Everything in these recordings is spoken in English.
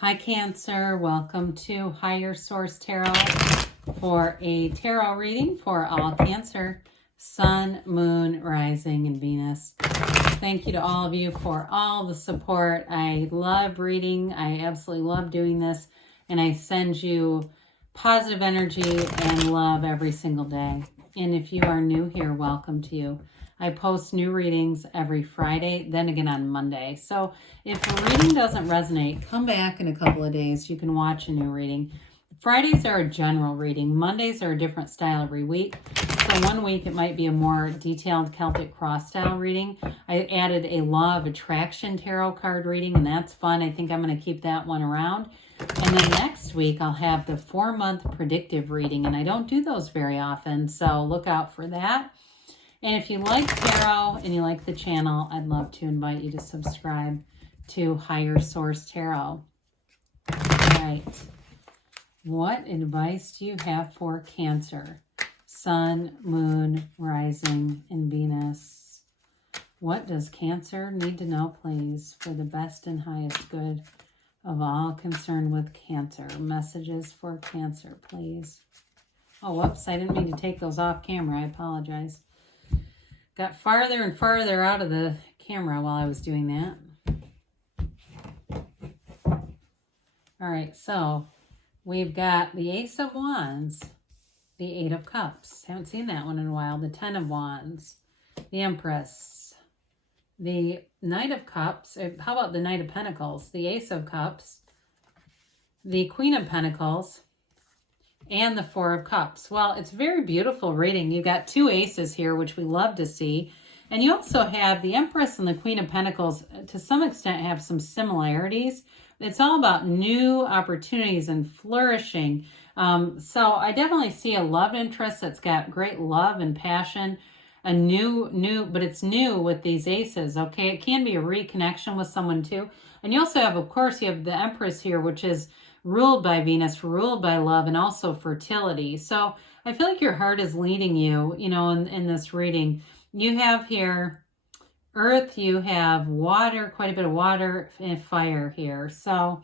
Hi Cancer, welcome to Higher Source Tarot for a tarot reading for all Cancer, Sun, Moon, Rising, and Venus. Thank you to all of you for all the support. I love reading. I absolutely love doing this, and I send you positive energy and love every single day. And if you are new here, welcome to you. I post new readings every Friday, then again on Monday. So if a reading doesn't resonate, come back in a couple of days. You can watch a new reading. Fridays are a general reading. Mondays are a different style every week. So one week it might be a more detailed Celtic Cross style reading. I added a Law of Attraction tarot card reading, and that's fun. I think I'm going to keep that one around. And then next week I'll have the 4-month predictive reading, and I don't do those very often, so look out for that. And if you like tarot and you like the channel, I'd love to invite you to subscribe to Higher Source Tarot. All right. What advice do you have for Cancer? Sun, Moon, Rising, and Venus. What does Cancer need to know, please, for the best and highest good of all concerned with Cancer? Messages for Cancer, please. Oh, whoops, I didn't mean to take those off camera. I apologize. Got farther and farther out of the camera while I was doing that. All right, so we've got the Ace of Wands, the Eight of Cups. Haven't seen that one in a while. The Ten of Wands, the Empress, the Knight of Cups. How about the Knight of Pentacles? The Ace of Cups, the Queen of Pentacles, and the Four of Cups. Well, it's a very beautiful reading. You got two aces here, which we love to see. And you also have the Empress and the Queen of Pentacles, to some extent, have some similarities. It's all about new opportunities and flourishing. So I definitely see a love interest that's got great love and passion. A new, but it's new with these aces, okay? It can be a reconnection with someone too. And you also have, of course, you have the Empress here, which is ruled by Venus, ruled by love, and also fertility. So I feel like your heart is leading you, in this reading. You have here earth, you have water, quite a bit of water and fire here. So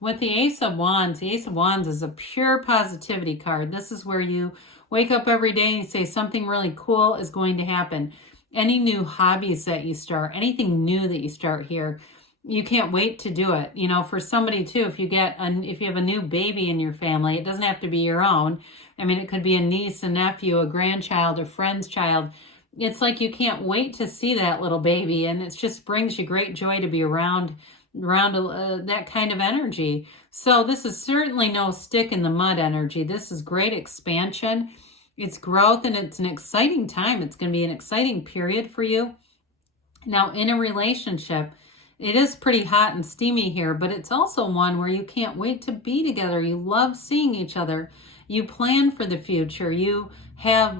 with the Ace of Wands is a pure positivity card. This is where you wake up every day and you say something really cool is going to happen. Any new hobbies that you start, anything new that you start here, you can't wait to do it. For somebody too, if you have a new baby in your family, it doesn't have to be your own. I mean, it could be a niece, a nephew, a grandchild, a friend's child. It's like you can't wait to see that little baby, and it just brings you great joy to be around that kind of energy. So this is certainly no stick in the mud energy. This is great expansion. It's growth, and it's an exciting time. It's going to be an exciting period for you. Now, in a relationship, it is pretty hot and steamy here, but it's also one where you can't wait to be together. You love seeing each other. You plan for the future. You have,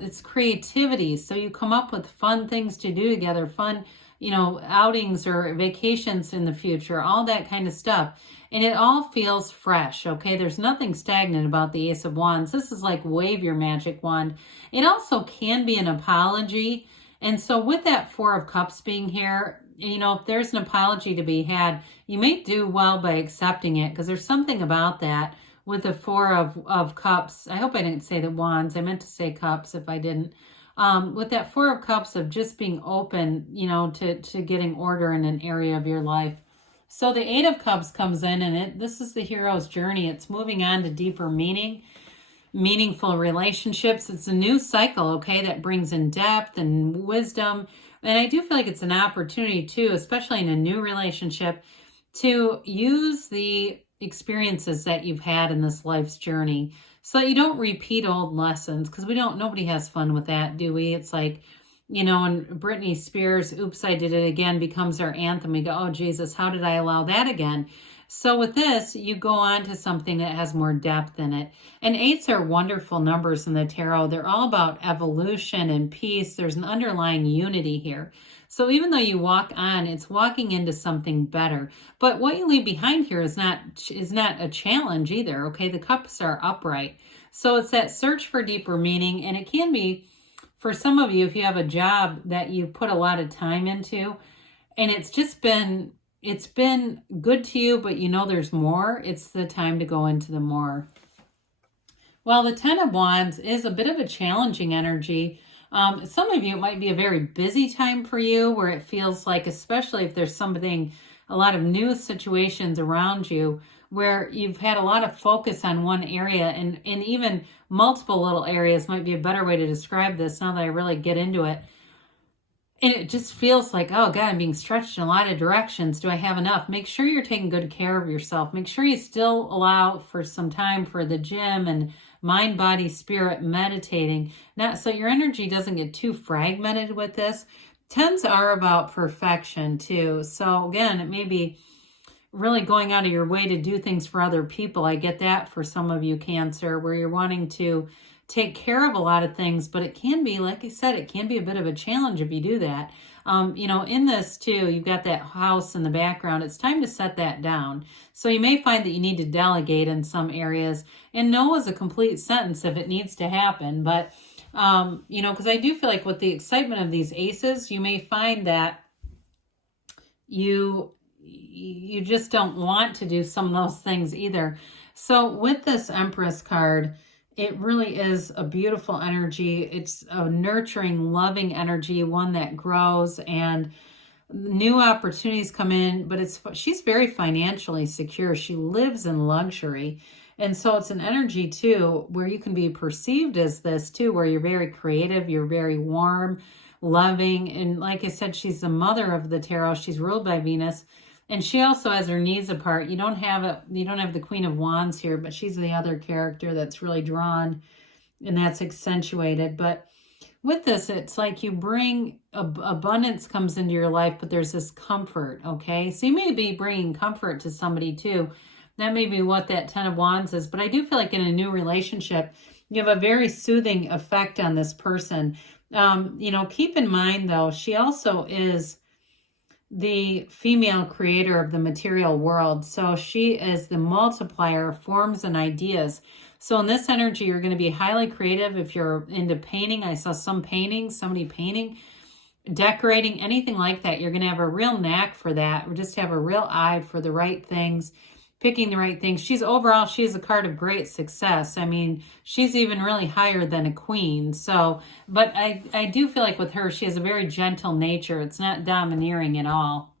it's creativity. So you come up with fun things to do together, fun, outings or vacations in the future, all that kind of stuff. And it all feels fresh, okay? There's nothing stagnant about the Ace of Wands. This is like wave your magic wand. It also can be an apology. And so with that Four of Cups being here, if there's an apology to be had, you may do well by accepting it, because there's something about that with the Four of Cups. I hope I didn't say the Wands. I meant to say Cups if I didn't. With that Four of Cups of just being open, to getting order in an area of your life. So the Eight of Cups comes in, and this is the hero's journey. It's moving on to deeper meaning, meaningful relationships. It's a new cycle, okay, that brings in depth and wisdom. And I do feel like it's an opportunity too, especially in a new relationship, to use the experiences that you've had in this life's journey so that you don't repeat old lessons, because nobody has fun with that, do we? It's like, and Britney Spears, Oops, I Did It Again becomes our anthem. We go, oh, Jesus, how did I allow that again? So with this, you go on to something that has more depth in it. And eights are wonderful numbers in the tarot. They're all about evolution and peace. There's an underlying unity here. So even though you walk on, it's walking into something better. But what you leave behind here is not a challenge either, okay? The cups are upright. So it's that search for deeper meaning, and it can be, for some of you, if you have a job that you put a lot of time into, and it's just been it's been good to you, but you know there's more. It's the time to go into the more. Well, the Ten of Wands is a bit of a challenging energy. Some of you, it might be a very busy time for you where it feels like, especially if there's something, a lot of new situations around you where you've had a lot of focus on one area, and even multiple little areas might be a better way to describe this now that I really get into it. And it just feels like, oh God, I'm being stretched in a lot of directions. Do I have enough? Make sure you're taking good care of yourself. Make sure you still allow for some time for the gym and mind, body, spirit, meditating. Not so your energy doesn't get too fragmented with this. Tens are about perfection too. So again, it may be really going out of your way to do things for other people. I get that for some of you, Cancer, where you're wanting to take care of a lot of things, but it can be, like I said, it can be a bit of a challenge if you do that. In this too, you've got that house in the background. It's time to set that down. So you may find that you need to delegate in some areas, and no is a complete sentence if it needs to happen. But, because I do feel like with the excitement of these aces, you may find that you just don't want to do some of those things either. So with this Empress card, it really is a beautiful energy. It's a nurturing, loving energy, one that grows, and new opportunities come in, but she's very financially secure. She lives in luxury. And so it's an energy too, where you can be perceived as this too, where you're very creative, you're very warm, loving. And like I said, she's the mother of the tarot. She's ruled by Venus. And she also has her knees apart. You don't have the Queen of Wands here, but she's the other character that's really drawn, and that's accentuated. But with this, it's like you bring abundance comes into your life, but there's this comfort, okay? So you may be bringing comfort to somebody too. That may be what that Ten of Wands is. But I do feel like in a new relationship, you have a very soothing effect on this person. Keep in mind, though, she also is the female creator of the material world. So she is the multiplier of forms and ideas. So in this energy, you're going to be highly creative. If you're into painting, I saw somebody painting, decorating, anything like that. You're going to have a real knack for that, or just have a real eye for the right things, picking the right things. She's a card of great success. I mean, she's even really higher than a queen. So, but I do feel like with her, she has a very gentle nature. It's not domineering at all.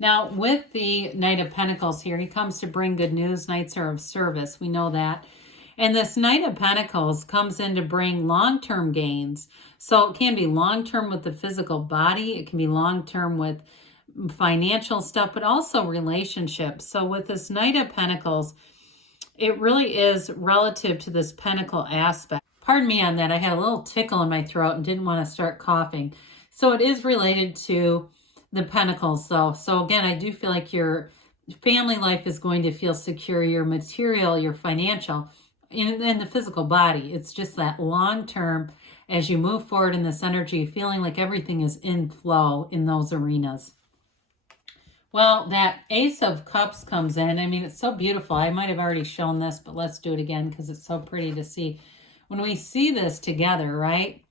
Now, with the Knight of Pentacles here, he comes to bring good news. Knights are of service. We know that. And this Knight of Pentacles comes in to bring long-term gains. So it can be long-term with the physical body. It can be long-term with financial stuff, but also relationships. So with this Knight of Pentacles, it really is relative to this pentacle aspect. Pardon me on that. I had a little tickle in my throat and didn't want to start coughing. So it is related to the pentacles, though. So again, I do feel like your family life is going to feel secure, your material, your financial, and the physical body. It's just that long term, as you move forward in this energy, feeling like everything is in flow in those arenas. Well, that Ace of Cups comes in. I mean, it's so beautiful. I might have already shown this, but let's do it again because it's so pretty to see. When we see this together, right?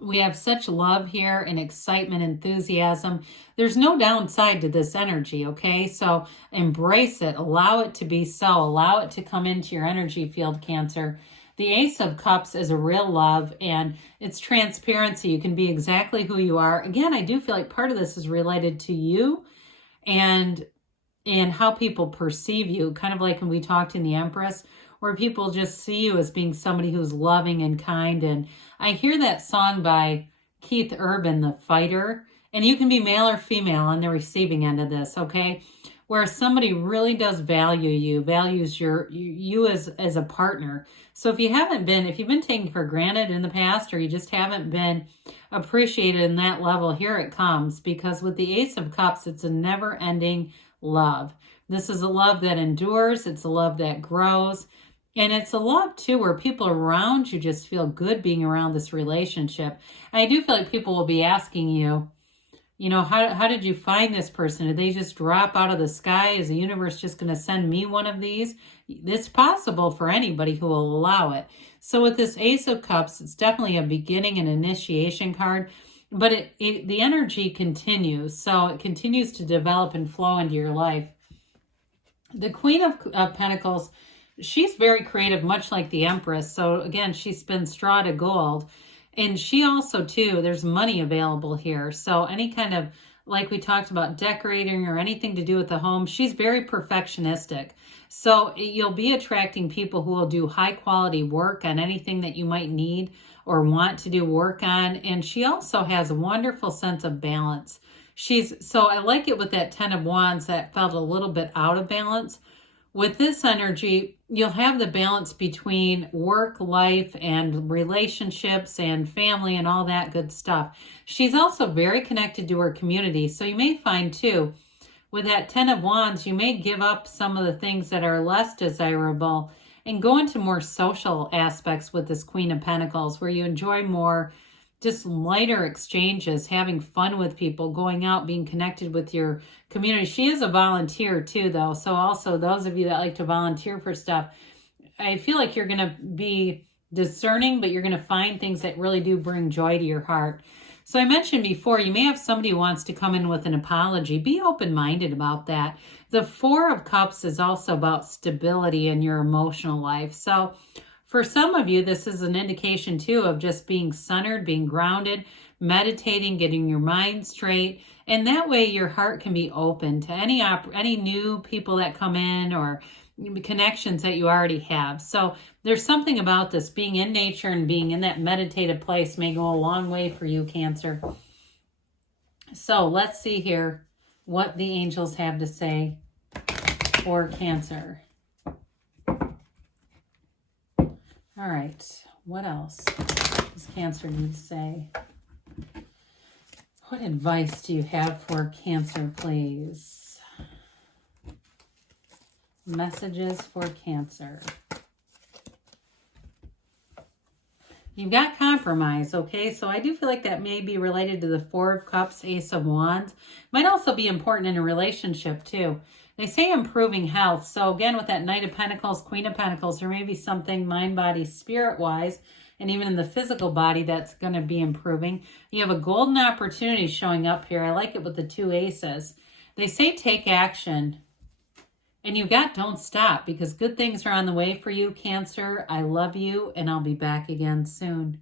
We have such love here and excitement, enthusiasm. There's no downside to this energy, okay? So embrace it. Allow it to be so. Allow it to come into your energy field, Cancer. The Ace of Cups is a real love, and it's transparency. You can be exactly who you are. Again, I do feel like part of this is related to you and how people perceive you, kind of like when we talked in the Empress, where people just see you as being somebody who's loving and kind. And I hear that song by Keith Urban, The Fighter, and you can be male or female on the receiving end of this, okay? Where somebody really does value you, values you as a partner. So if you've been taken for granted in the past, or you just haven't been appreciated in that level, here it comes. Because with the Ace of Cups, it's a never-ending love. This is a love that endures. It's a love that grows. And it's a love, too, where people around you just feel good being around this relationship. And I do feel like people will be asking you, how did you find this person? Did they just drop out of the sky? Is the universe just going to send me one of these? It's possible for anybody who will allow it. So with this Ace of Cups, it's definitely a beginning and initiation card. but the energy continues. So it continues to develop and flow into your life. The Queen of Pentacles, she's very creative, much like the Empress. So again, she spins straw to gold. And she also, too, there's money available here. So any kind of, like we talked about, decorating or anything to do with the home, she's very perfectionistic. So you'll be attracting people who will do high quality work on anything that you might need or want to do work on. And she also has a wonderful sense of balance. So I like it with that 10 of Wands that felt a little bit out of balance. With this energy, you'll have the balance between work, life, and relationships and family and all that good stuff. She's also very connected to her community. So you may find too, with that 10 of Wands, you may give up some of the things that are less desirable and go into more social aspects with this Queen of Pentacles, where you enjoy more just lighter exchanges, having fun with people, going out, being connected with your community. She is a volunteer too, though. So also those of you that like to volunteer for stuff, I feel like you're going to be discerning, but you're going to find things that really do bring joy to your heart. So I mentioned before, you may have somebody who wants to come in with an apology. Be open-minded about that. The Four of Cups is also about stability in your emotional life. So for some of you, this is an indication too of just being centered, being grounded, meditating, getting your mind straight. And that way your heart can be open to any new people that come in or connections that you already have. So there's something about this, being in nature and being in that meditative place may go a long way for you, Cancer. So let's see here what the angels have to say for Cancer. All right, what else does Cancer need to say? What advice do you have for Cancer, please? Messages for Cancer. You've got compromise, okay? So I do feel like that may be related to the Four of Cups, Ace of Wands. Might also be important in a relationship, too. They say improving health. So again, with that Knight of Pentacles, Queen of Pentacles, there may be something mind, body, spirit-wise, and even in the physical body that's going to be improving. You have a golden opportunity showing up here. I like it with the two aces. They say take action. And you've got don't stop, because good things are on the way for you, Cancer. I love you, and I'll be back again soon.